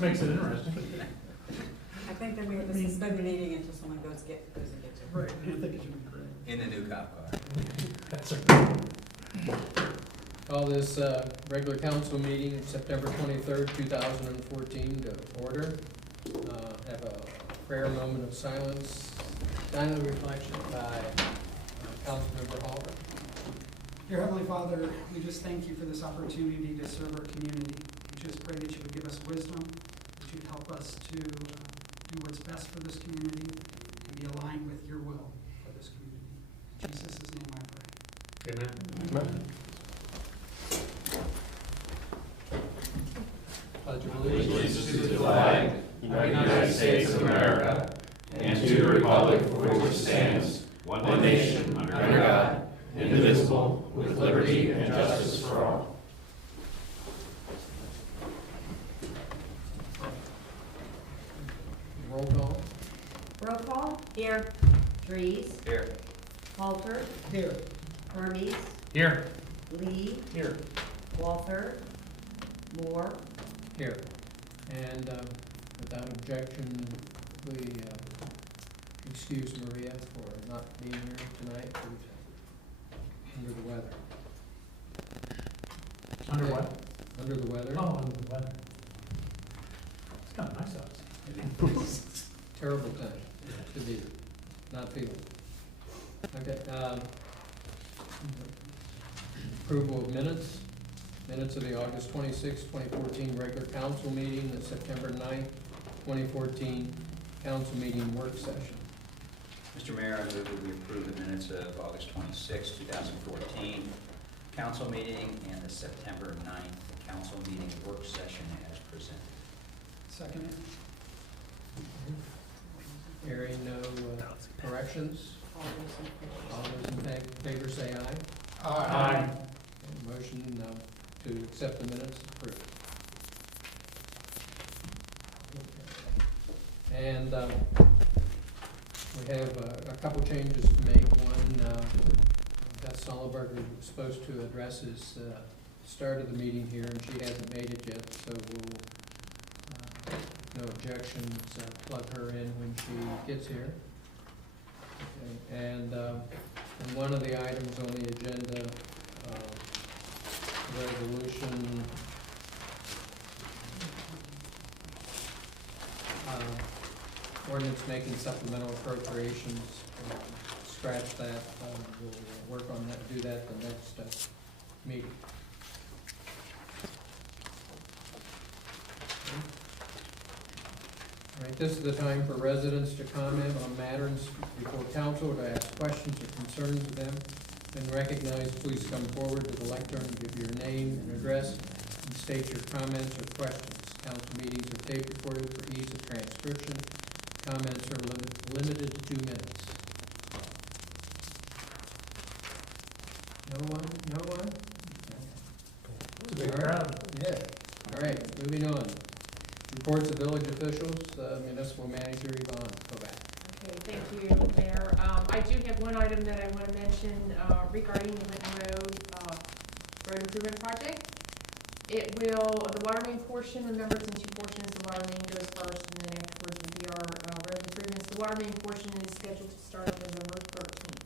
Makes it interesting. I think then we have to suspend the meeting until someone goes and gets it. Right, I think it should be great. In the new cop car. That's right. Call this regular council meeting of September 23rd, 2014 to order. Have a prayer moment of silence, silent reflection by Councilmember Halbert. Dear Heavenly Father, we just thank you for this opportunity to serve our community. We just pray that you would give us wisdom, that you'd help us to do what's best for this community and be aligned with your will for this community. In Jesus' name I pray. Amen. Pledge of allegiance to the flag of the United States of America and to the republic for which it stands, one nation, under God, indivisible, with liberty and justice for all. Roll call. Roll call. Here. Trees. Here. Halter. Here. Hermes. Here. Lee. Here. Walther. Moore. Here. And without objection, we excuse Maria for not being here tonight. She's under the weather. Under what? Under the weather. Oh, under the weather. It's kind of nice outside. Terrible time to be not feeling. Okay. Approval of minutes. Minutes of the August 26, 2014 regular council meeting, the September 9th, 2014 council meeting work session. Mr. Mayor, I move that we approve the minutes of August 26, 2014 council meeting and the September 9th council meeting work session as presented. Second it. Hearing no corrections, all those in favor say aye. Aye. Okay, motion to accept the minutes approved. Okay. And we have a couple changes to make. One, Beth Sullivan was supposed to address his start of the meeting here, and she hasn't made it yet, so we'll, no objections, plug her in when she gets here. Okay. And one of the items on the agenda, resolution ordinance making supplemental appropriations, scratch that. We'll work on that, do that the next meeting. All right, this is the time for residents to comment on matters before council, to ask questions or concerns of them. When recognized, please come forward to the lectern and give your name and address and state your comments or questions. Council meetings are taped recorded for ease of transcription. Comments are limited to 2 minutes. No one? No one? It's a big crowd. Yeah. All right, moving on. Reports of village officials, municipal manager Yvonne, go back. Okay, thank you, Mayor. I do have one item that I want to mention regarding the Linton Road improvement project. It will, the water main portion, remember it's in 2 portions, the water main goes first and then afterwards will be our road improvements. The water main portion is scheduled to start on November 13th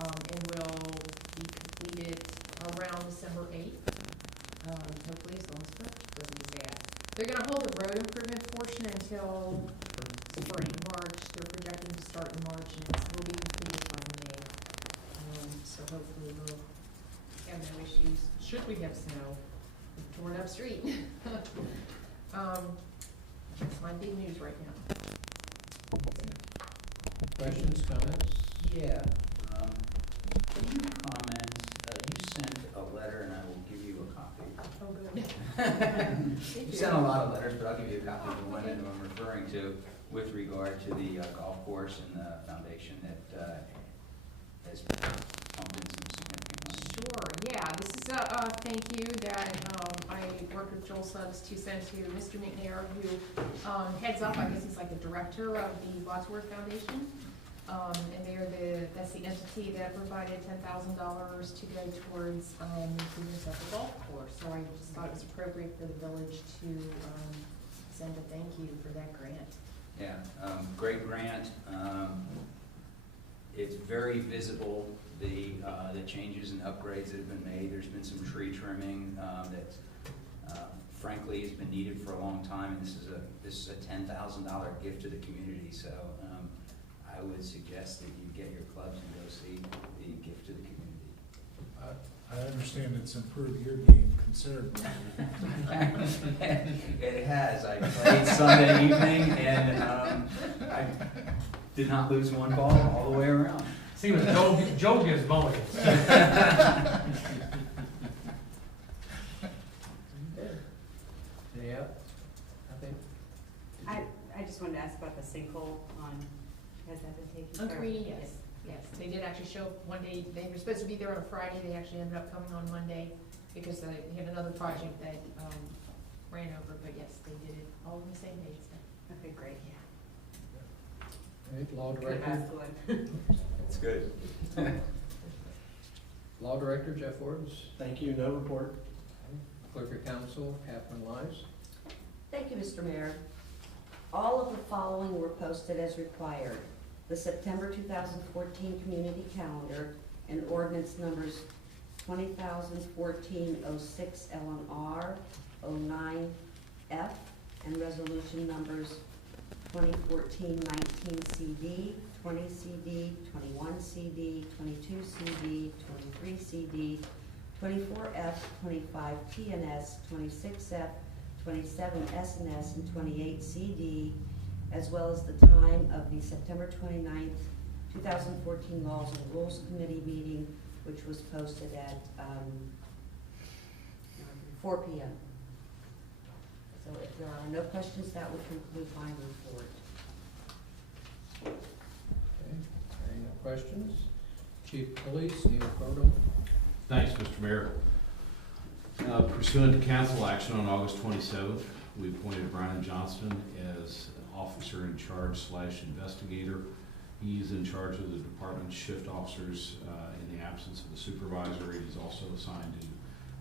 and will be completed around December 8th. Hopefully as long as it doesn't be sad. They're going to hold the road improvement portion until spring, March. They're projecting to start in March and it will be completed by May. So hopefully we'll have no issues. Should we have snow? Torn up street. That's my big news right now. Questions, comments? Yeah. Can you comment, you sent a letter and I will give you a copy. Oh, good. You sent a lot of letters, but I'll give you a copy of the one that I'm referring to with regard to the golf course and the foundation that has pumped in some significant money. Sure, yeah, this is a thank you that I worked with Joel Subs to send to Mr. McNair, who heads up, I guess he's like the director of the Wadsworth Foundation. And that's the entity that provided $10,000 to go towards improvements at the golf course. So I just thought it was appropriate for the village to send a thank you for that grant. Yeah, great grant. It's very visible, the changes and upgrades that have been made. There's been some tree trimming that frankly has been needed for a long time, and this is a $10,000 gift to the community. So I would suggest that you get your clubs and go see the gift to the community. I understand it's improved your game considerably. It has. I played Sunday evening, and I did not lose one ball all the way around. See, when Joe gives mulligans. Yeah, I think, I just wanted to ask about the sinkhole on, has that been taken care of? Greenie, yes, yes. They did actually show up one day. They were supposed to be there on a Friday. They actually ended up coming on Monday because they had another project that ran over. But yes, they did it all on the same day. So, Okay, great. yeah. okay, Law Could have Director, asked one. It's good. Law Director Jeff Forbes, Thank you, no report. Clerk of Council Catherine Lives. Thank you, Mr. Mayor. All of the following were posted as required. The September 2014 Community Calendar and ordinance numbers 20,014-06 LNR, 09F, and resolution numbers 2014-19 CD, 20 CD, 21 CD, 22 CD, 23 CD, 24F, 25 TNS, 26F, 27 SNS, and 28 CD, as well as the time of the September 29th, 2014 Laws and Rules Committee meeting, which was posted at 4 p.m. So if there are no questions, that would conclude my report. Okay, hearing no questions. Chief of Police Neil Cordon. Thanks, Mr. Mayor. Pursuant to council action on August 27th, we appointed Brian Johnston as officer in charge / investigator. He's in charge of the department's shift officers in the absence of the supervisor. He's also assigned to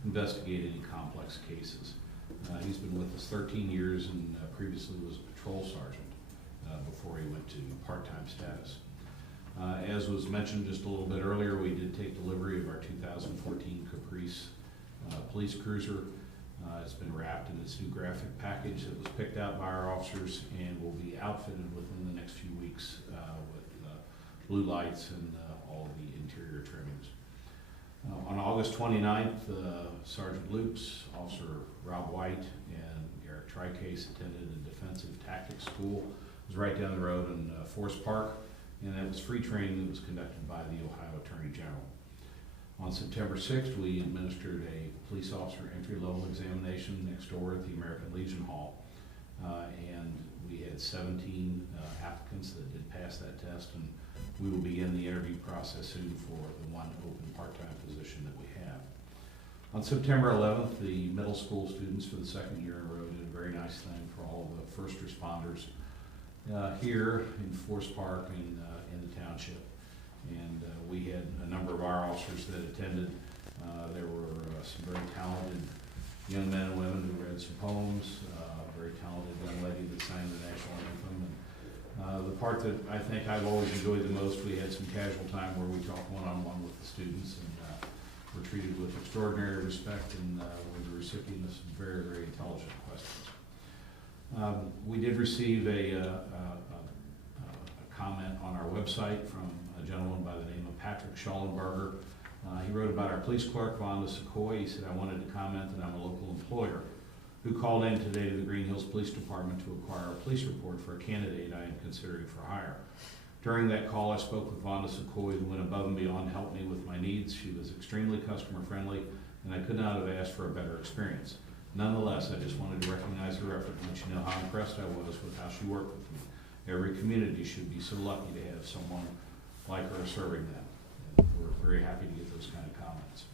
investigate any complex cases. He's been with us 13 years and previously was a patrol sergeant before he went to part-time status. As was mentioned just a little bit earlier, we did take delivery of our 2014 Caprice police cruiser. It's been wrapped in its new graphic package that was picked out by our officers and will be outfitted within the next few weeks with blue lights and all of the interior trimmings. On August 29th, Sergeant Loops, Officer Rob White, and Eric Tricase attended a defensive tactics school. It was right down the road in Forest Park, and that was free training that was conducted by the Ohio Attorney General. On September 6th, we administered a police officer entry-level examination next door at the American Legion Hall, and we had 17 applicants that did pass that test, and we will begin the interview process soon for the one open part-time position that we have. On September 11th, the middle school students for the second year in a row did a very nice thing for all of the first responders here in Forest Park and in the township. And we had a number of our officers that attended. There were some very talented young men and women who read some poems, a very talented young lady that sang the national anthem. And the part that I think I've always enjoyed the most, we had some casual time where we talked one-on-one with the students and were treated with extraordinary respect and were the recipient of some very, very intelligent questions. We did receive a comment on our website from a gentleman by the name of Patrick Schallenberger. He wrote about our police clerk, Vonda Sequoia. He said, I wanted to comment that I'm a local employer who called in today to the Greenhills Police Department to acquire a police report for a candidate I am considering for hire. During that call, I spoke with Vonda Sequoia, who went above and beyond to help me with my needs. She was extremely customer friendly, and I could not have asked for a better experience. Nonetheless, I just wanted to recognize her effort and let you know how impressed I was with how she worked with me. Every community should be so lucky to have someone like her serving them. And we're very happy to get those kind of comments.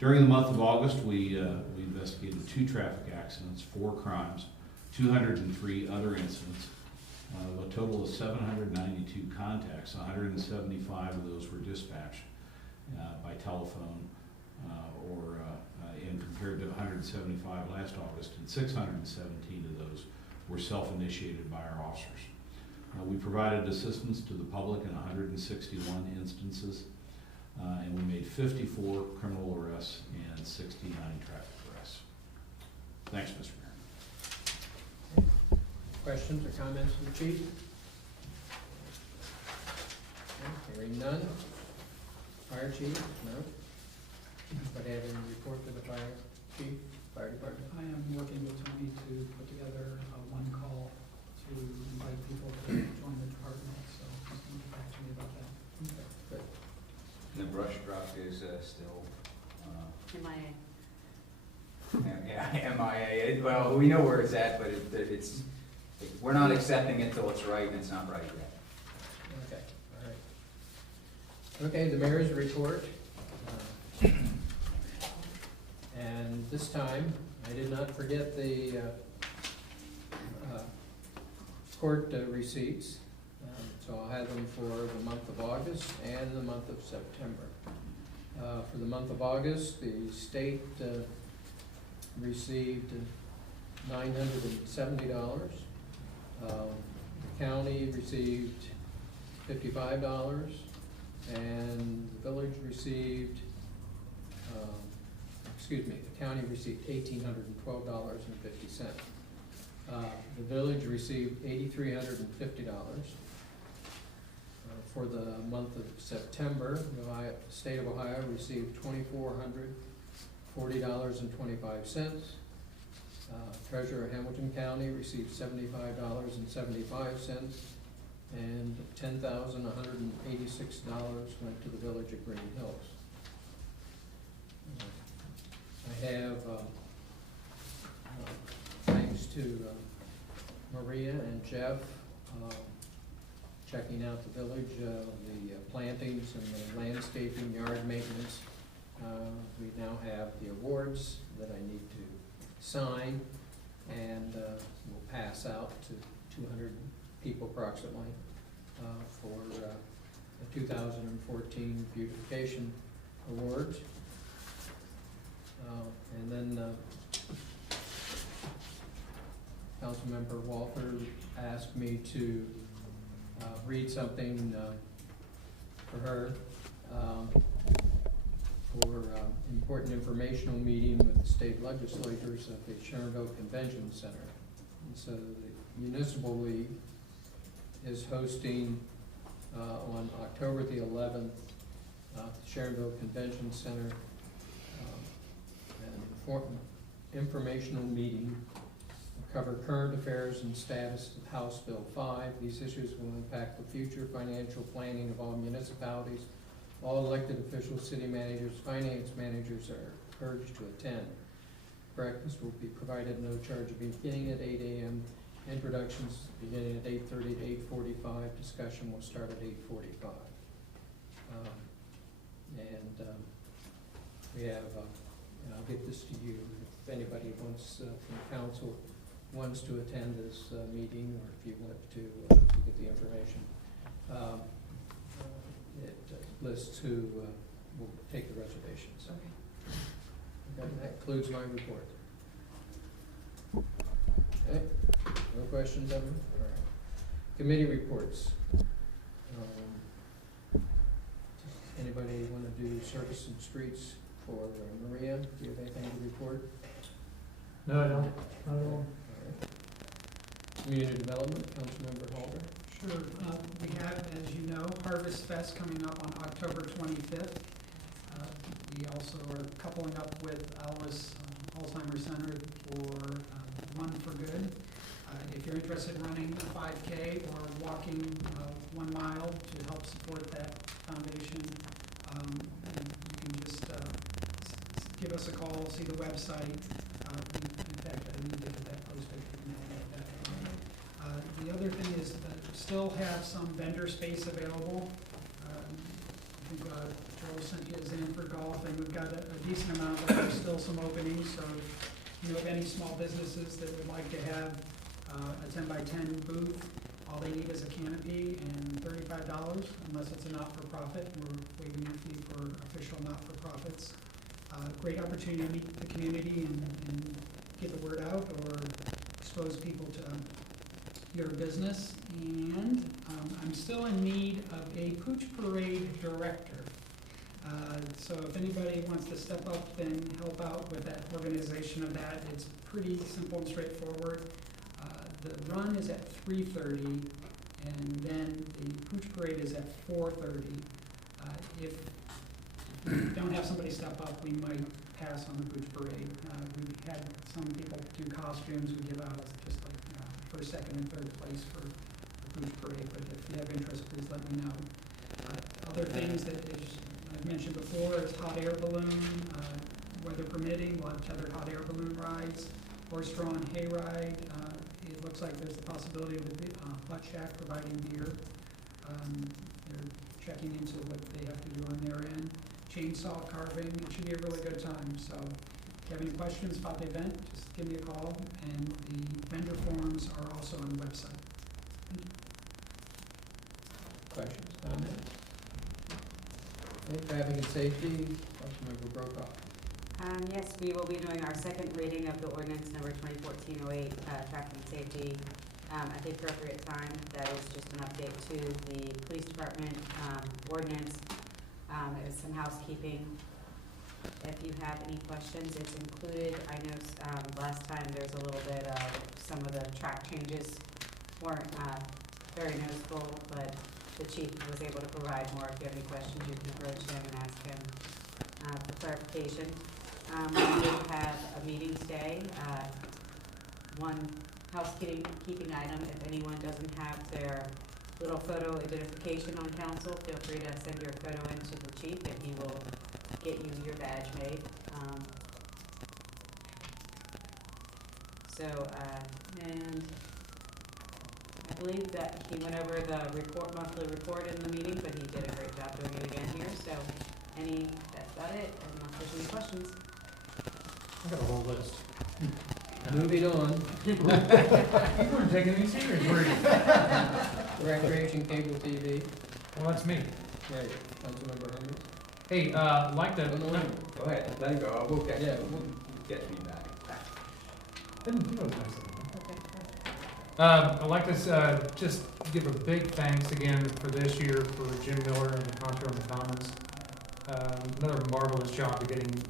During the month of August, we investigated 2 traffic accidents, 4 crimes, 203 other incidents, a total of 792 contacts. 175 of those were dispatched by telephone and compared to 175 last August, and 617 of those were self-initiated by our officers. We provided assistance to the public in 161 instances, and we made 54 criminal arrests and 69 traffic arrests. Thanks, Mr. Mayor. Questions or comments from the chief? Okay, hearing none. Fire chief, no? Anybody have any report to the fire chief, fire department? I am working with Tony to put together one call to invite people to join the department, so he's going to get back to me about that. Okay, good. And the brush truck is still, MIA. yeah, MIA. Well, we know where it's at, but we're not accepting it till it's right, and it's not right yet. Okay, all right. Okay, the mayor's report. And this time, I did not forget the court receipts. So I'll have them for the month of August and the month of September. For the month of August, the state received $970. The county received $55, and the village received, the county received $1,812.50. The village received $8,350. For the month of September, the state of Ohio received $2,440.25. Treasurer Hamilton County received $75.75, and $10,186 went to the village of Greenhills. I have, thanks to Maria and Jeff, checking out the village, the plantings and the landscaping, yard maintenance. We now have the awards that I need to sign, and we'll pass out to 200 people approximately for the 2014 beautification awards. And then Councilmember Walter asked me to read something for her for important informational meeting with the state legislators at the Sharonville Convention Center. And so the Municipal League is hosting on October the 11th the Sharonville Convention Center an important informational meeting will cover current affairs and status of House Bill 5. These issues will impact the future financial planning of all municipalities. All elected officials, city managers, finance managers are urged to attend. Breakfast will be provided at no charge, beginning at 8 a.m. Introductions beginning at 8:30 to 8:45. Discussion will start at 8:45. We have, and I'll get this to you, if anybody wants, from council, wants to attend this meeting, or if you want to get the information. It lists who will take the reservations. Okay, that concludes my report. Okay, no questions, Evan? All right. Committee reports. Anybody want to do service and streets for Maria? Do you have anything to report? No, I don't. Not at all. All right. Community development, Councilmember Halder. Sure. We have, as you know, Harvest Fest coming up on October 25th. We also are coupling up with Alice Alzheimer's Center for Run for Good. If you're interested in running a 5K or walking 1 mile to help support that foundation, you can just give us a call, see the website. In fact, I need to get that posted. The other thing is still have some vendor space available. I think Joel sent his in for golf, and we've got a decent amount, but there's still some openings. So if you know of any small businesses that would like to have a 10x10 booth, all they need is a canopy and $35, unless it's a not-for-profit. We're waiving the fee for official not-for-profits. Great opportunity to meet the community and get the word out, or expose people to your business. And I'm still in need of a Pooch Parade director. So if anybody wants to step up and help out with that organization of that, it's pretty simple and straightforward. The run is at 3:30, and then the Pooch Parade is at 4:30. If we don't have somebody step up, we might pass on the Pooch Parade. We've had some people do costumes, we give out just like first, second, and third place for the Pooch Parade, but if you have interest, please let me know. Other things that I've mentioned before is hot air balloon, weather permitting, we'll have tethered hot air balloon rides, horse-drawn hayride. It looks like there's the possibility of the Hut Shack providing beer. They're checking into what they have to do on their end. Chainsaw carving, it should be a really good time. So if you have any questions about the event, just give me a call, and the vendor forms are also on the website. Thank you. Questions, comments? Okay, traffic and safety, Councilmember Brokaw. Yes, we will be doing our second reading of the ordinance number 2014-08, traffic and safety, at the appropriate time. That is just an update to the police department ordinance. It was some housekeeping. If you have any questions, it's included. I know last time there's a little bit of some of the track changes weren't very noticeable, but the chief was able to provide more. If you have any questions, you can approach him and ask him for clarification. We did have a meeting today. One housekeeping item, if anyone doesn't have their little photo identification on council, feel free to send your photo in to the chief and he will get you your badge made. And I believe that he went over the monthly report in the meeting, but he did a great job doing it again here. So that's about it, unless there's any questions. I got a whole list. Moving on. You weren't taking any serious, were you? Recreation cable TV. Well, that's me. Right, Councilmember Herman. Hey, I'd like to. Go ahead, let it go, we'll catch Yeah, get me back. Didn't do it nice. I'd like to just give a big thanks again for this year for Jim Miller and the Contour on the Commons. Another marvelous job of getting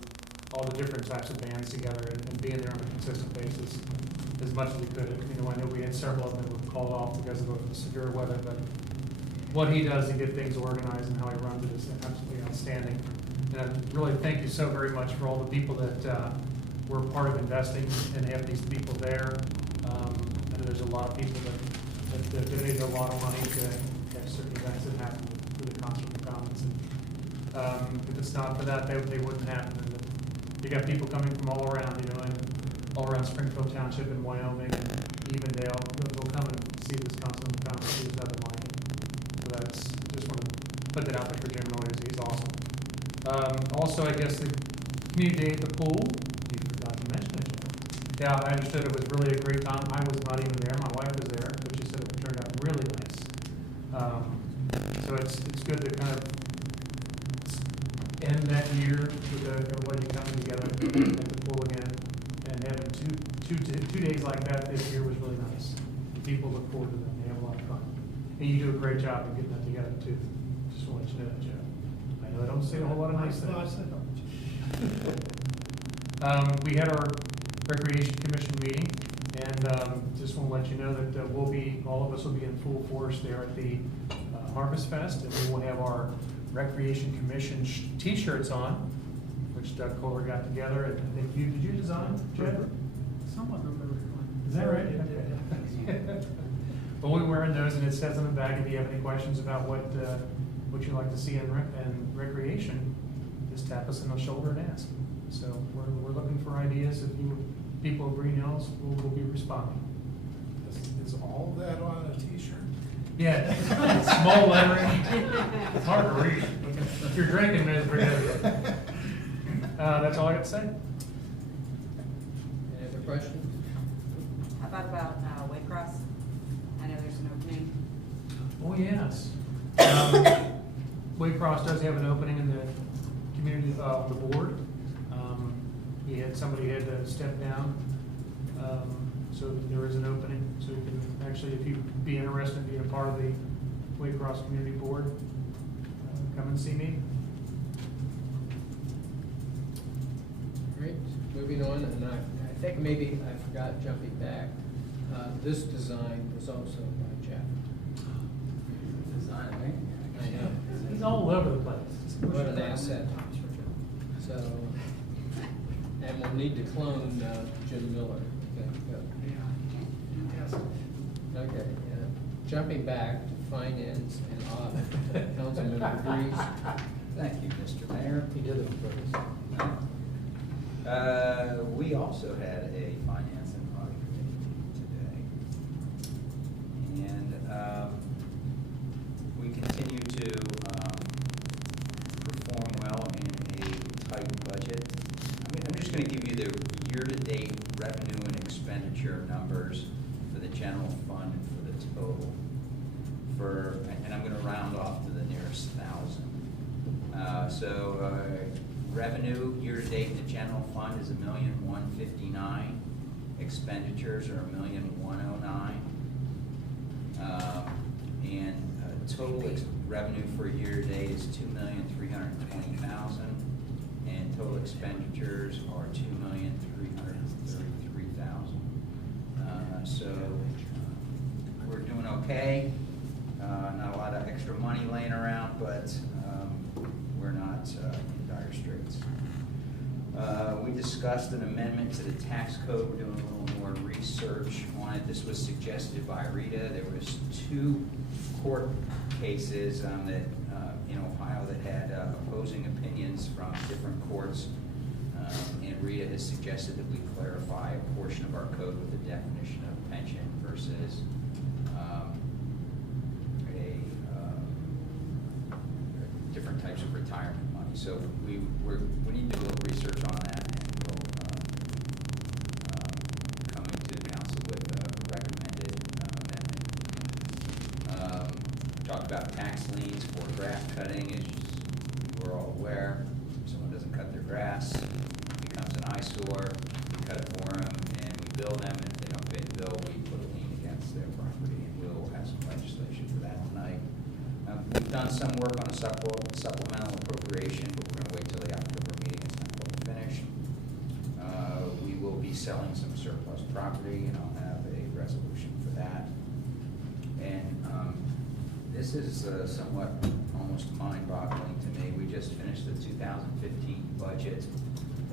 all the different types of bands together and being there on a consistent basis as much as we could. You know, I know we had several of them that were called off because of the severe weather, but what he does to get things organized and how he runs it is absolutely outstanding. And I really thank you so very much for all the people that were part of investing and having these people there. I know there's a lot of people that donated a lot of money to have certain events that happen through the Concert of the Commons. And if it's not for that, they wouldn't happen. And you got people coming from all around, you know, and all around Springfield Township and Wyoming and Evendale. They'll come and see this Concert of the Commons, see this other money. So that's, just want to put that out there for Jim Miller. He's awesome. Also, I guess the community day at the pool, you forgot to mention it. Yeah, I understood it was really a great time. I was not even there. My wife was there, but she said it turned out really nice. So it's good to kind of end that year with everybody coming together at the pool again, and having two days like that this year was really nice. People look forward to them. They have a lot of fun, and you do a great job of getting that together too. Just want to let you know that, Jeff. I know I don't say a whole lot of nice things. We had our Recreation Commission meeting, and just want to let you know that all of us will be in full force there at the Harvest Fest, and we will have our Recreation Commission T-shirts on, which Doug Kohler got together. And I think did you design, Jeff? Somewhat of a. Is that right? Okay. Well, we're wearing those, and it says on the back, if you have any questions about what you'd like to see in recreation, just tap us on the shoulder and ask. So we're looking for ideas. If people of Greenhills will be responding. Is all that on a T-shirt? Yeah, it's small lettering. It's hard to read. If you're drinking, it's pretty heavy. That's all I got to say. Any other questions? How about Waycross? I know there's an opening. Oh, yes. Waycross does have an opening in the community, the board. Somebody had to step down So there is an opening, so you can actually, if you'd be interested in being a part of the Waycross Community Board, come and see me. Great, moving on, and I think maybe I forgot jumping back. This design was also by Jeff. Design, right? I know. He's all over the place. What an asset. So, and we'll need to clone Jim Miller. Okay, jumping back to finance and audit, Councilmember Breeze. Thank you, Mr. Mayor. He did it on purpose. We also had a finance and audit committee today. And we continue to perform well in a tight budget. I'm just going to give you the year-to-date revenue and expenditure numbers for the general fund and for the total. And I'm going to round off to the nearest thousand. Revenue year-to-date in the general fund is $1,159,000. Expenditures are $1,109,000. And total revenue for year-to-date is $2,320,000. And total expenditures are $2,333,000. We're doing okay. Not a lot of extra money laying around, but we're not in dire straits. We discussed an amendment to the tax code. We're doing a little more research on it. This was suggested by Rita. There was 2 court cases that in Ohio that had opposing opinions from different courts. And Rita has suggested that we clarify a portion of our code with the definition of pension versus different types of retirement money. So we need to do a little research on that, and we'll coming to the council with a recommended amendment. Talked about tax liens for grass cutting. As we're all aware, if someone doesn't cut their grass, it becomes an eyesore. We cut it for them, and we bill them, and if they don't pay the bill, we put a lien against their property, and we'll have some legislation for that tonight. We've done some work on a supplemental appropriation, but we're going to wait till the October meeting. It's not quite finished. We will be selling some surplus property, and I'll have a resolution for that. And this is somewhat almost mind-boggling to me. We just finished the 2015 budget,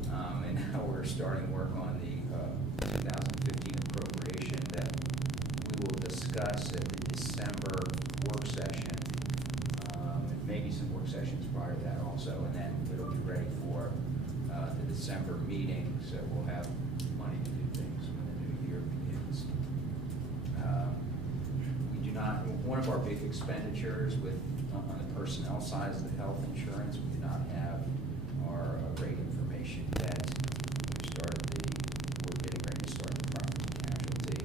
and now we're starting work on the 2015 appropriation that we will discuss at the December work session. Maybe some work sessions prior to that also, and then it'll be ready for the December meeting, so we'll have money to do things when the new year begins. We do not, one of our big expenditures on the personnel side is the health insurance. We do not have our rate information yet. We're getting ready to start the property casualty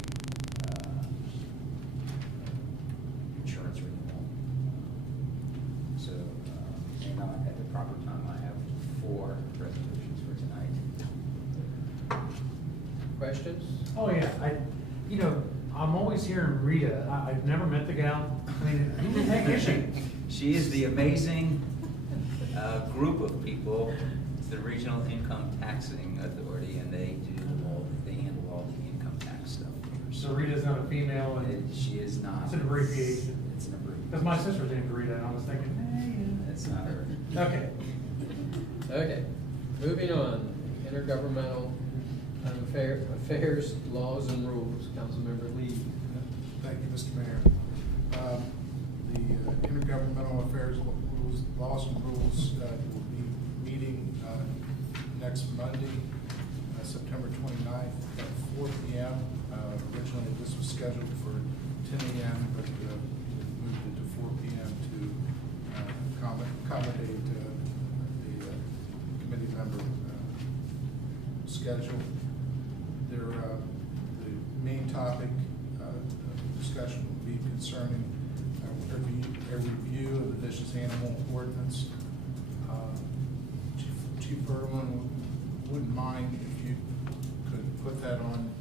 insurance renewal. So, and at the proper time, I have 4 resolutions for tonight. Questions? Oh, yeah, I'm always hearing Rita. I've never met the gal. I mean, who the heck is she? She is the amazing group of people, the Regional Income Taxing Authority, and they handle all the income tax stuff. So Rita's not a female, and She is not. it's an abbreviation. It's an abbreviation. Because my sister's named Rita, and I was thinking, It's not her. okay. Okay, moving on, intergovernmental affairs, laws and rules, Councilmember Lee. Thank you, Mr. Mayor. The intergovernmental affairs laws and rules will be meeting next Monday, September 29th at 4 p.m. Originally, this was scheduled for 10 a.m., but moved it to 4 p.m. to accommodate the committee member schedule. The main topic of discussion will be concerning a review of the vicious animal ordinance. Chief Berlin wouldn't mind if you could put that on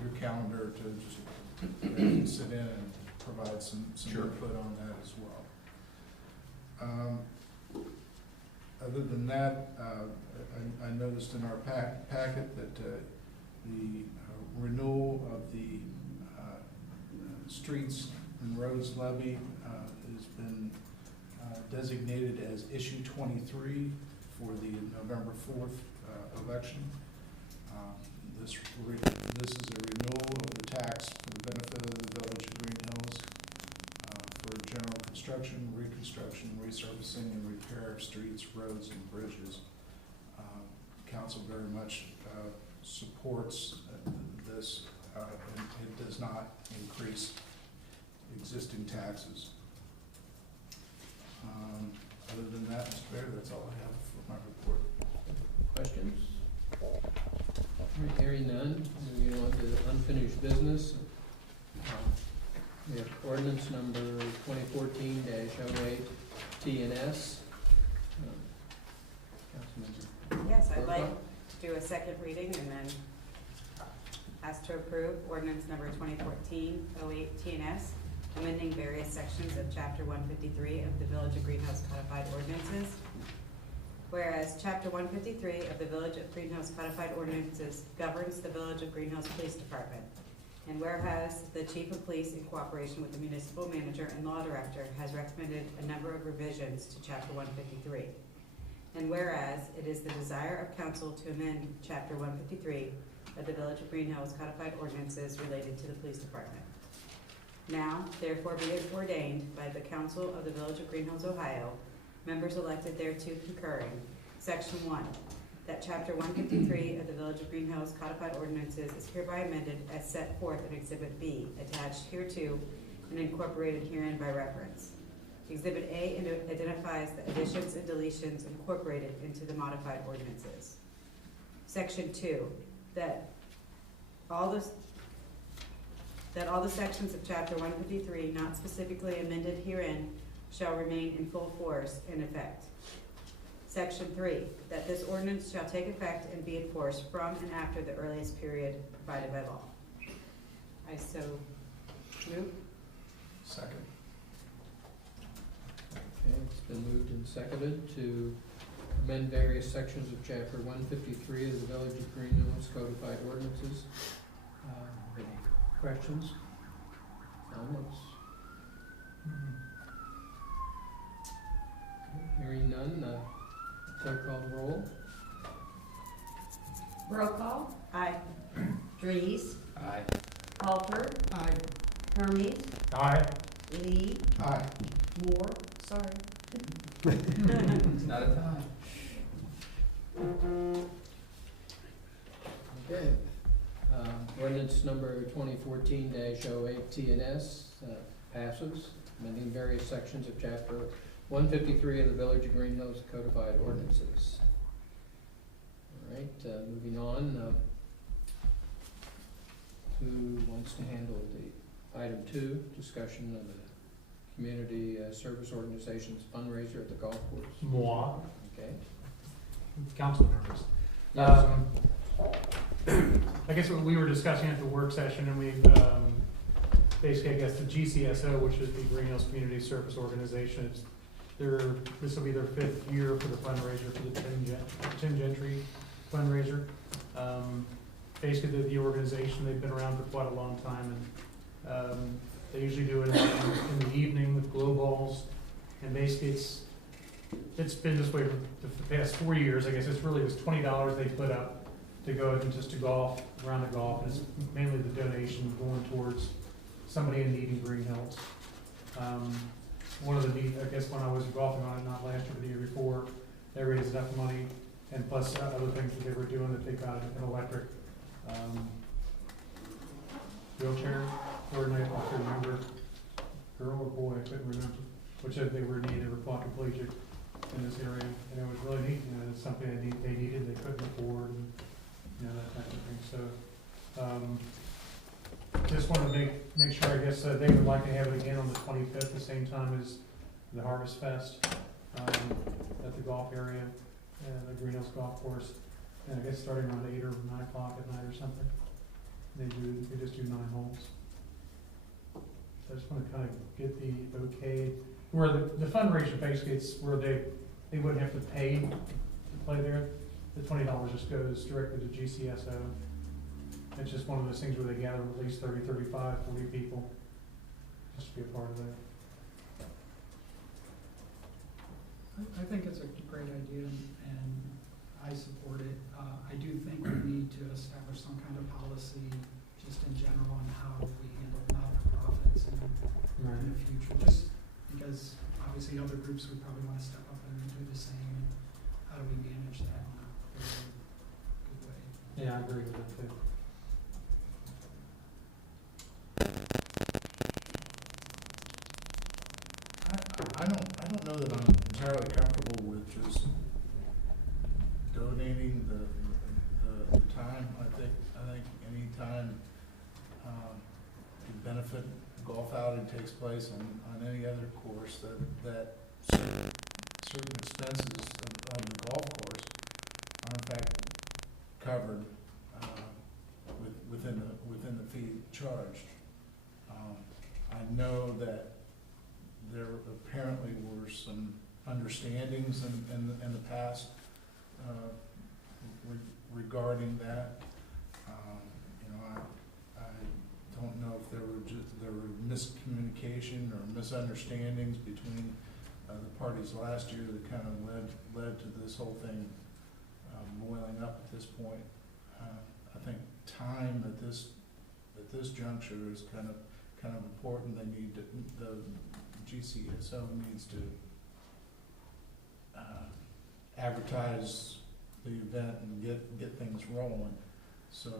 your calendar to just sit in and provide some Sure. input on that as well. Other than that, I noticed in our packet that the renewal of the streets and roads levy has been designated as issue 23 for the November 4th election. This is a renewal of the tax for the benefit of the village of Greenhills for general construction, reconstruction, resurfacing, and repair of streets, roads, and bridges. Council very much supports this, and it does not increase existing taxes. Other than that, Mr. Mayor, that's all I have for my report. Questions? Hearing none, moving on to unfinished business. We have ordinance number 2014-08 TNS. Councilmember. Yes, I'd like Burkhart. to do a second reading and then ask to approve ordinance number 2014-08 TNS, amending various sections of chapter 153 of the Village of Greenhouse Codified Ordinances. Whereas chapter 153 of the Village of Greenhouse Codified Ordinances governs the Village of Greenhouse Police Department. And whereas the Chief of Police, in cooperation with the Municipal Manager and Law Director, has recommended a number of revisions to chapter 153. And whereas it is the desire of council to amend chapter 153 of the Village of Greenhills Codified Ordinances related to the police department. Now, therefore, be it ordained by the Council of the Village of Greenhills, Ohio, members elected thereto concurring, Section 1, that Chapter 153 of the Village of Greenhills Codified Ordinances is hereby amended as set forth in Exhibit B, attached hereto and incorporated herein by reference. Exhibit A identifies the additions and deletions incorporated into the modified ordinances. Section 2, that all the sections of Chapter 153 not specifically amended herein shall remain in full force and effect. Section 3, that this ordinance shall take effect and be enforced from and after the earliest period provided by law. I so move. Second. Okay, it's been moved and seconded to amend various sections of chapter 153 of the Village of Greenhills Codified Ordinances. Any questions? Comments? Hearing none, clerk call the roll. Roll call. Aye. Dries, Aye. Alter, Aye. Hermes, Aye. Lee, Aye. Moore, sorry. It's not a tie. Okay. Ordinance number 2014-08 TNS passes, amending various sections of chapter 153 of the Village of Greenhills Codified Ordinances. All right, moving on. Who wants to handle the item 2, discussion of the community service organization's fundraiser at the golf course? Moi, Okay. council members. Yes. I guess what we were discussing at the work session, and we, basically, I guess the GCSO, which is the Greenhills Community Service Organization, this will be their 5th year for the fundraiser for the Tim Gentry fundraiser. Basically, the organization, they've been around for quite a long time, and they usually do it in the evening with glow balls, and basically it's been this way for the past 4 years. I guess it's really just $20 they put up to go and just to golf, around the golf, and it's mainly the donation going towards somebody in need in Greenhills. One of the neat, I guess when I was golfing on it, not last year, but the year before, they raised enough money, and plus other things that they were doing, that they got an electric wheelchair for a night, I can't remember, girl or boy, I couldn't remember, which they were needed, they were quadriplegic in this area, and it was really neat, it's something they needed, they couldn't afford, and, that type of thing, so, just wanted to make sure, I guess, they would like to have it again on the 25th, the same time as the Harvest Fest, at the golf area, the Greenhills Golf Course, and I guess starting around 8 or 9 o'clock at night or something. They just do 9 holes. So I just wanna kind of get the okay, where the fundraiser basically, it's where they wouldn't have to pay to play there. The $20 just goes directly to GCSO. It's just one of those things where they gather at least 30, 35, 40 people, just to be a part of that. I think it's a great idea, and I support it. I do think we need to establish some kind of policy, just in general, on how we handle not-for-profits in the future. Just because obviously other groups would probably want to step up and do the same. How do we manage that in a very good way? Yeah, I agree with that too. I don't know that I'm entirely comfortable with just donating the time. I think any time the benefit golf outing takes place on any other course, that certain expenses of the golf course are in fact covered within the fee charged. I know that there apparently were some understandings in the past regarding that. I don't know if there were miscommunication or misunderstandings between the parties last year that kind of led to this whole thing boiling up at this point. I think time at this juncture is kind of important. The GCSO needs to advertise the event and get things rolling. So,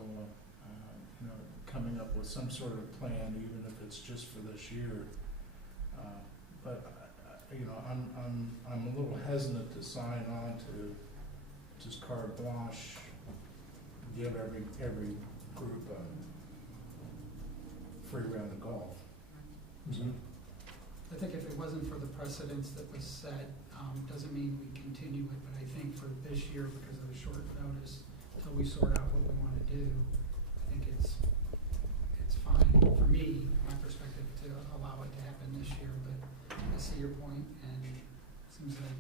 coming up with some sort of plan, even if it's just for this year. But I'm a little hesitant to sign on to just carte blanche, give every group a free round of golf. Mm-hmm. I think if it wasn't for the precedents that was set, doesn't mean we continue it, but I think for this year, because of the short notice, until we sort out what we want to do, I think it's fine for me, my perspective, to allow it to happen this year, but I see your point, and it seems like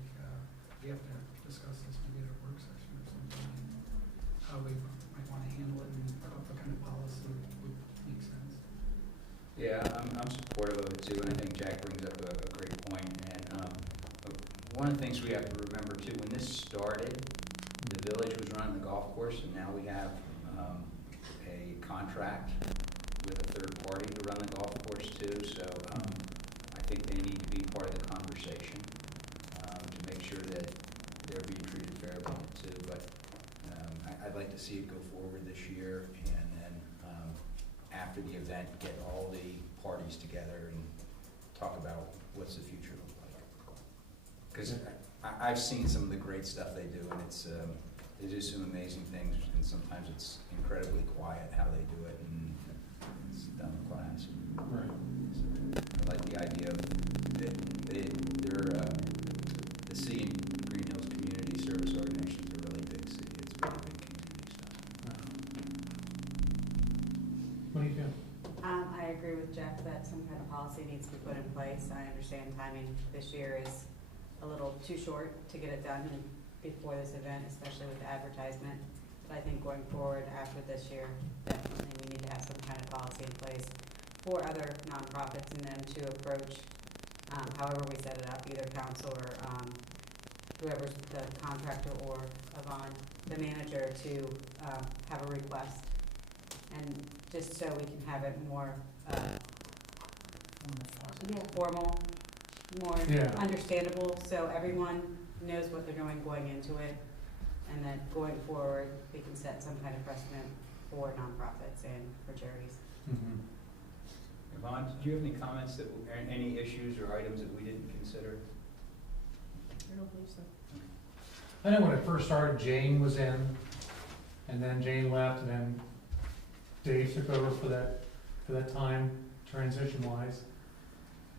we have to discuss this maybe at a work session or something, and how we might want to handle it and what kind of policy would make sense. Yeah, I'm supportive of it too, and I think Jack brings up a great point. And one of the things we have to remember too, when this started, the village was running the golf course, and now we have a contract with a third party to run the golf course too. So I think they need to be part of the conversation to make sure that they're being treated fairly too. But I'd like to see it go forward this year, and then after the event, get all the parties together and talk about what's the future look like. Because I've seen some of the great stuff they do, and they do some amazing things, and sometimes it's incredibly quiet how they do it, and it's done with class. Right. So I like the idea of the city and Greenhills Community Service Organization is a really big city. It's really big community stuff. What do you feel? I agree with Jeff that some kind of policy needs to be put in place. I understand timing this year is a little too short to get it done before this event, especially with the advertisement. But I think going forward after this year, definitely we need to have some kind of policy in place for other nonprofits and then to approach, however we set it up, either council or whoever's the contractor or Yvonne, the manager, to have a request. And just so we can have it more formal, more understandable, so everyone knows what they're doing going into it, and then going forward, we can set some kind of precedent for nonprofits and for charities. Mm-hmm. Yvonne, did you have any comments any issues or items that we didn't consider? I don't believe so. I know when it first started, Jane was in, and then Jane left, and then Dave took over for that time, transition-wise.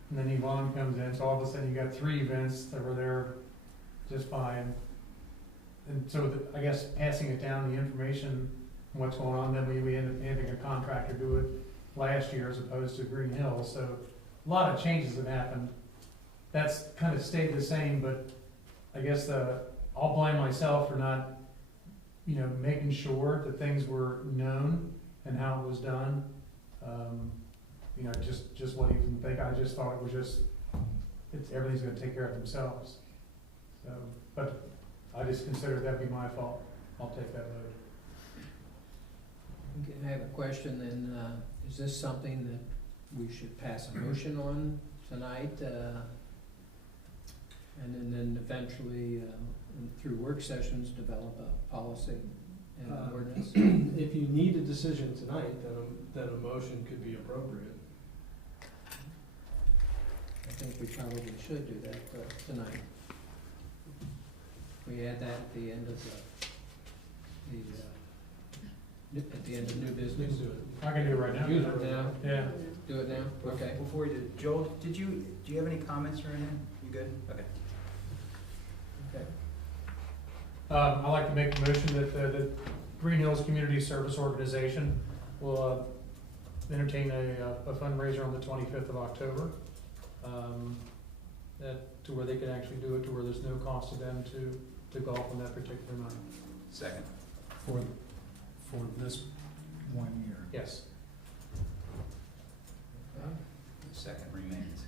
And then Yvonne comes in, so all of a sudden you got 3 events that were there just fine. And so I guess passing it down, the information what's going on, then we ended up having a contractor do it last year as opposed to Greenhills, so a lot of changes have happened. That's kind of stayed the same, but I guess I'll blame myself for not, making sure that things were known and how it was done. Just what you can think, I just thought it was just, everything's gonna take care of themselves. So, but I just consider that to be my fault. I'll take that vote. Okay, I have a question then, is this something that we should pass a motion on tonight? And then eventually, through work sessions, develop a policy and an ordinance? If you need a decision tonight, then a motion could be appropriate. I think we probably should do that tonight. We add that at the end of at the end of new business? Do it. I can do it right now. Do it now? Yeah. Do it now? Okay. Before we do, Joel, do you have any comments or anything? You good? Okay. Okay. I'd like to make a motion that the Greenhills Community Service Organization will entertain a fundraiser on the 25th of October. To where they can actually do it, to where there's no cost to them to golf on that particular night. Second. For this 1 year. Yes. The second remains.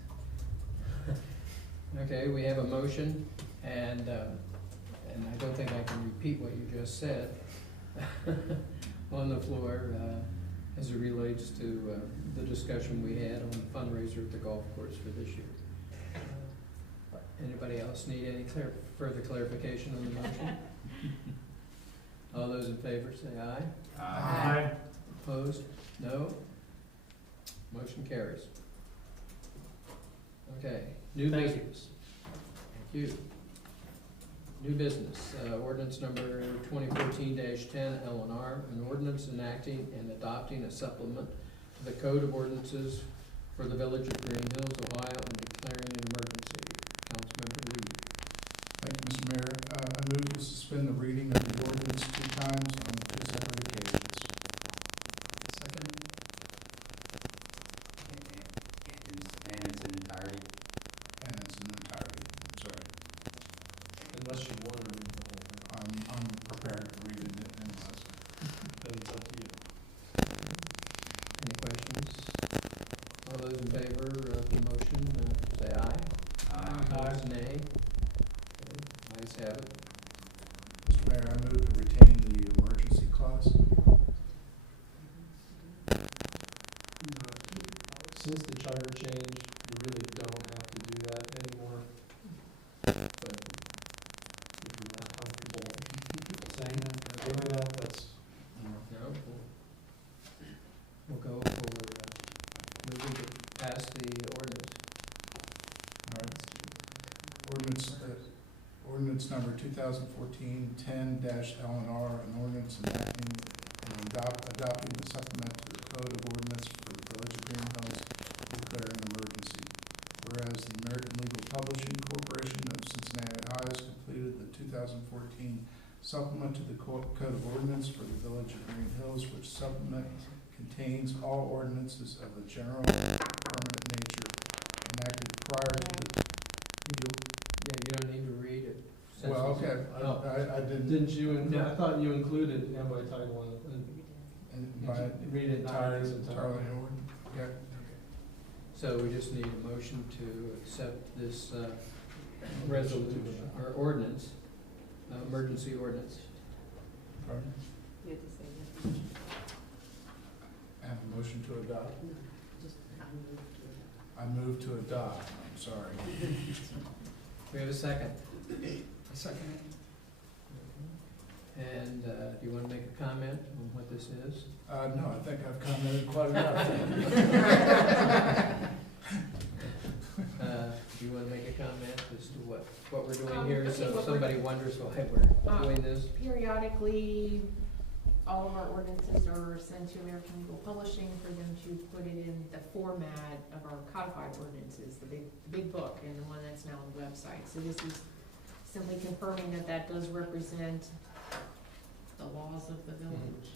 Okay, we have a motion, and I don't think I can repeat what you just said on the floor as it relates to the discussion we had on the fundraiser at the golf course for this year. Anybody else need any further clarification on the motion? All those in favor say aye. Aye. Opposed? No? Motion carries. Okay, new Thank you. business. Thank you. New business, ordinance number 2014-10, L&R, an ordinance enacting and adopting a supplement to the Code of Ordinances for the Village of Greenhills, Ohio, and declaring an emergency. Councilmember Reed. Thank you, Mr. Mayor. I move to suspend the reading of the ordinance 2 times on 2 separate occasions. Second. And it's in entirety. And it's in entirety. Sorry. Unless you want to read the whole thing, I'm prepared to read it unless. then it's up to you. Any questions? All those in favor of the motion, say aye. Opposed, nay. Okay, ayes have it. Mr. Mayor, I move to retain the emergency clause. Since the charter changed, you really don't have to do that anymore. But if you're not comfortable saying doing that, that's. No, we'll go for moving to pass the ordinance. All right. Ordinance number 2014-10-L&R, an ordinance enacting and adopting the supplement to the Code of Ordinance for the Village of Greenhills, declaring an emergency. Whereas the American Legal Publishing Corporation of Cincinnati, Ohio has completed the 2014 supplement to the Code of Ordinance for the Village of Greenhills, which supplement contains all ordinances of a general permanent nature enacted prior to the. Yeah, you don't need to read it. Well, okay, Oh. I didn't. Didn't you, No. I thought you included and by title and read it entirely. entirely. Yeah. So we just need a motion to accept this resolution, or ordinance, emergency ordinance. Pardon? You have to say that. And a motion to adopt? Just I move to adopt, I'm sorry. We have a second. A second. And do you want to make a comment on what this is? No, I think I've commented quite enough. Do you want to make a comment as to what we're doing I here, think so what if somebody wonders why we're doing this? Periodically, all of our ordinances are sent to American Legal Publishing for them to put it in the format of our codified ordinances, the big book, and the one that's now on the website. So this is simply confirming that that does represent the laws of the village.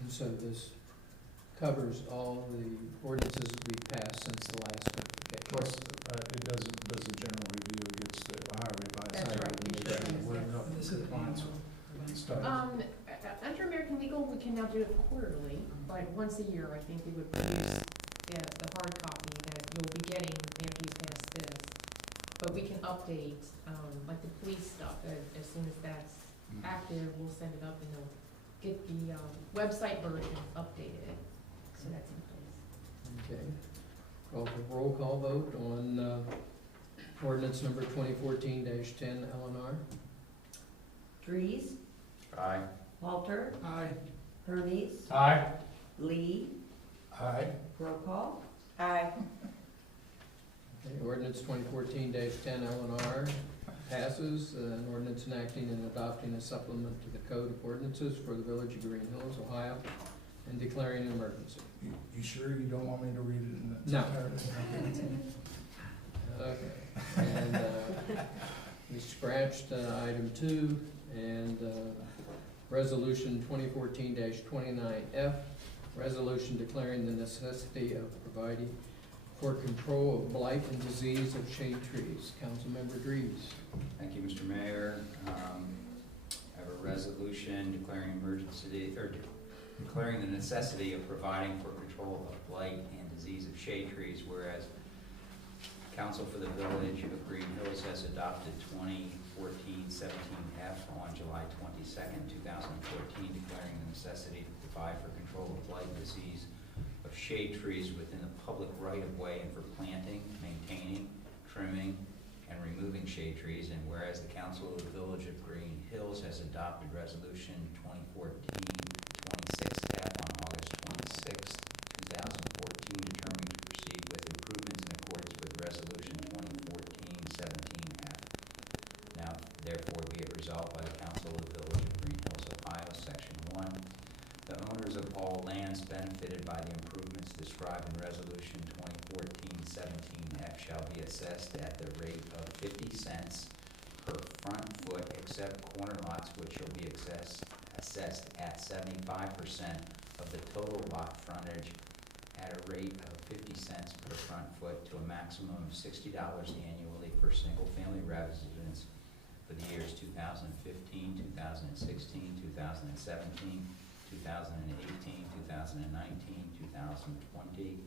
And so this covers all the ordinances that we passed since the last notification. Plus, it does a general review against the Ohio Revised That's Code right, to make each sure one, we're in yes. This is compliance annual. with stuff. Under American Legal, we can now do it quarterly, but once a year, I think we would produce the hard copy that you'll be getting after you pass this. But we can update, like the police stuff, as soon as that's active, we'll send it up and they'll get the, website version updated, so that's in place. Okay. Call for roll call vote on ordinance number 2014-10, LNR. Dries, Aye. Walter, Aye. Hermes, Aye. Lee, Aye. roll call. Aye. Okay, ordinance 2014-10 LNR passes, an ordinance enacting and adopting a supplement to the Code of Ordinances for the Village of Greenhills, Ohio, and declaring an emergency. You sure you don't want me to read it in its No. entirety? Okay, and we scratched item 2, and resolution 2014-29F, resolution declaring the necessity of providing for control of blight and disease of shade trees. Councilmember Dries. Thank you, Mr. Mayor. I have a resolution declaring emergency, or declaring the necessity of providing for control of blight and disease of shade trees, whereas Council for the Village of Greenhills has adopted 2014-17F on July 22nd, 2014, declaring the necessity to provide for control of blight and disease of shade trees within the public right-of-way and for planting, maintaining, trimming, and removing shade trees. And whereas the Council of the Village of Greenhills has adopted Resolution 2014-26F on August 26, 2014, determining to proceed with improvements in accordance with Resolution 2014-17F. Now, therefore, be it resolved by the Council of the Village of Greenhills, Ohio, Section 1, the owners of all lands benefited by the improvements described in Resolution 2014-17F shall be assessed at the rate of 50 cents per front foot, except corner lots, which shall be assessed at 75% of the total lot frontage at a rate of 50 cents per front foot to a maximum of $60 annually per single-family residence for the years 2015, 2016, 2017, 2018, 2019, 2020,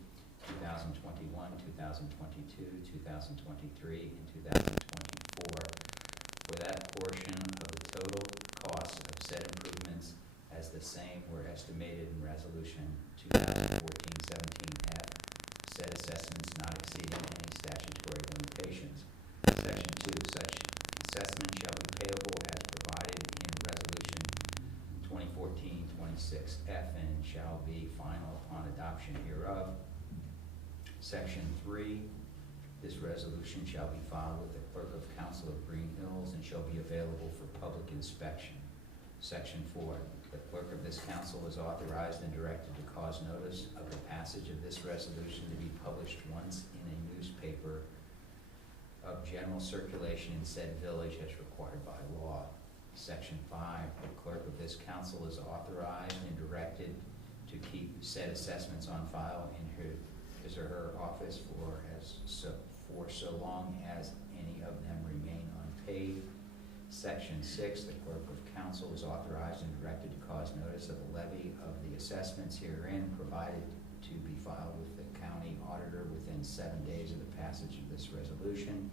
2021, 2022, 2023, and 2024 for that portion of the total cost of said improvements as the same were estimated in Resolution 2014-17F, said assessments not exceeding any statutory limitations. Section 2, such assessment shall be payable as provided in Resolution 2014-26F and shall be final upon adoption hereof. Section 3, this resolution shall be filed with the Clerk of Council of Greenhills and shall be available for public inspection. Section 4, the Clerk of this Council is authorized and directed to cause notice of the passage of this resolution to be published once in a newspaper of general circulation in said village as required by law. Section 5, the Clerk of this Council is authorized and directed to keep said assessments on file in his or her office for so long as any of them remain unpaid. Section 6, the Clerk of Council is authorized and directed to cause notice of the levy of the assessments herein, provided to be filed with the county auditor within 7 days of the passage of this resolution.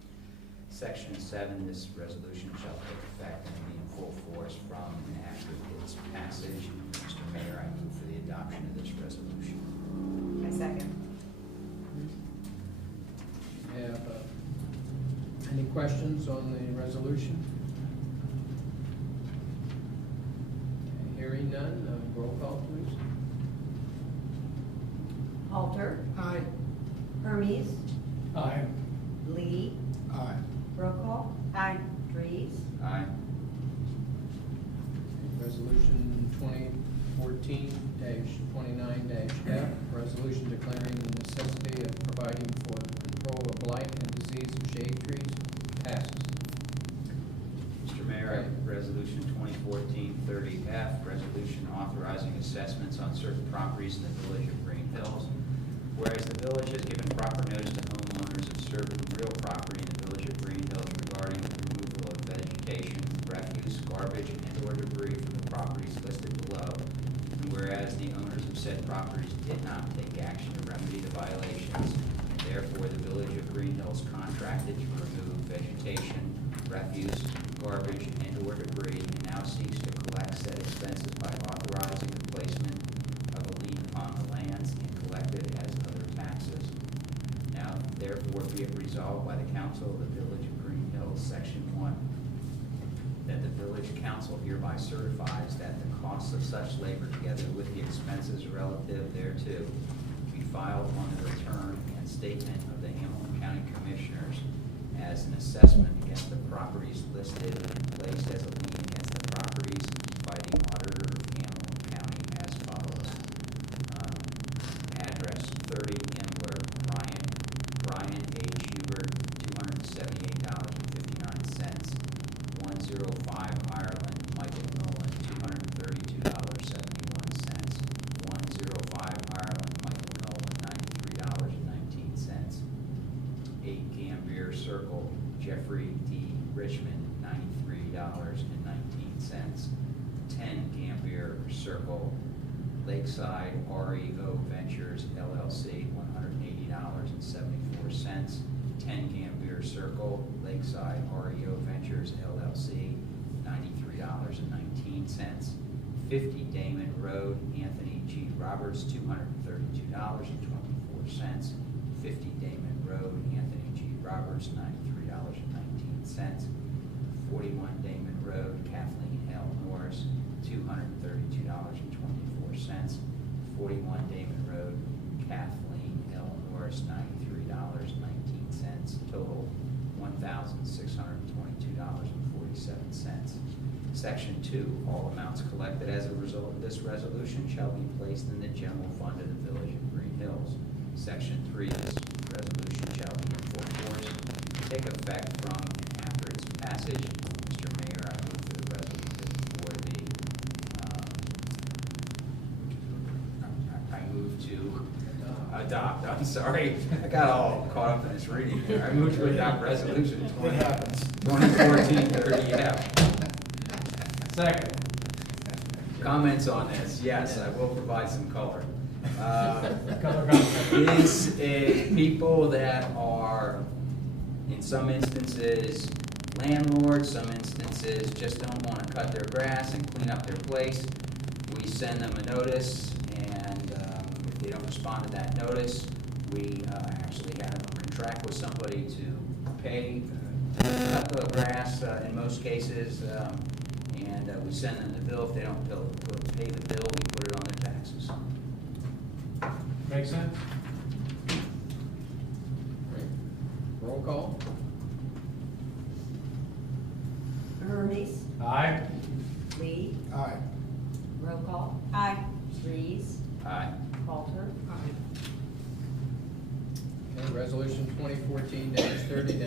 Section 7, this resolution shall take effect and be in full force from and after its passage. Mr. Mayor, I move for the adoption of this resolution. I second. Have any questions on the resolution? Okay, hearing none, roll call, please. Halter, Aye. Hermes, Aye. Lee, Aye. roll call. Aye. Dries, Aye. Resolution 2014-29-F, resolution declaring the necessity of providing for control of blight and disease of shade trees, passes. Mr. Mayor, I have Resolution Resolution 2014-30F, resolution authorizing assessments on certain properties in the village of Greenhills. Whereas the village has given proper notice to homeowners of certain real property in the village of Greenhills regarding the removal of vegetation, refuse, garbage, and/or debris from the properties listed below. And whereas the owners of said properties did not take action to remedy the violations, and therefore the village of Greenhills contracted to remove vegetation, refuse, garbage, and/or debris, and now seeks to collect said expenses by authorizing the placement of a lien upon the lands and collected as other taxes. Now, therefore, be it resolved by the council of the village of Greenhills, section 1, that the village council hereby certifies that the costs of such labor, together with the expenses relative thereto, be filed on the return and statement of the Hamilton County Commissioners as an assessment against the properties listed and placed as a lien against the properties by the auditor of Hamilton County as follows. Address 30 Imler, Brian H. Hubert, $278.59. 105 Ireland, Michael Nolan, $232.71. 105 Ireland, Michael Nolan, $93.19. 8 Gambier Circle, Jeffrey D. Richmond, $93.19. 10 Gambier Circle, Lakeside REO Ventures LLC, $180.74. 10 Gambier Circle, Lakeside REO Ventures LLC, $93.19. 50 Damon Road, Anthony G. Roberts, $232.24. 50 Damon Road, Anthony G. Roberts, $93.19. 41 Damon Road, Kathleen L. Norris, $232.24. 41 Damon Road, Kathleen L. Norris, $93.19. Total $1,622.47. Section 2, all amounts collected as a result of this resolution shall be placed in the general fund of the village of Greenhills. Section 3, this resolution shall be in full force, take effect from and after its passage. Mr. Mayor, I move for the resolution I move to adopt, I'm sorry, I got all caught up in this reading here. I move to adopt resolution 2014-30F. Second. Comments on this? Yes, I will provide some color. Color commentary. Is people that are, in some instances, landlords, some instances just don't want to cut their grass and clean up their place. We send them a notice, and if they don't respond to that notice, we actually have a contract with somebody to pay, cut the grass in most cases, and we send them the bill. If they don't pay the bill, we put it on their taxes. Make sense? Great. Roll call? Hermes, Aye. Lee, Aye. roll call, Aye. Reeves, Aye. Coulter, Okay, resolution 2014-30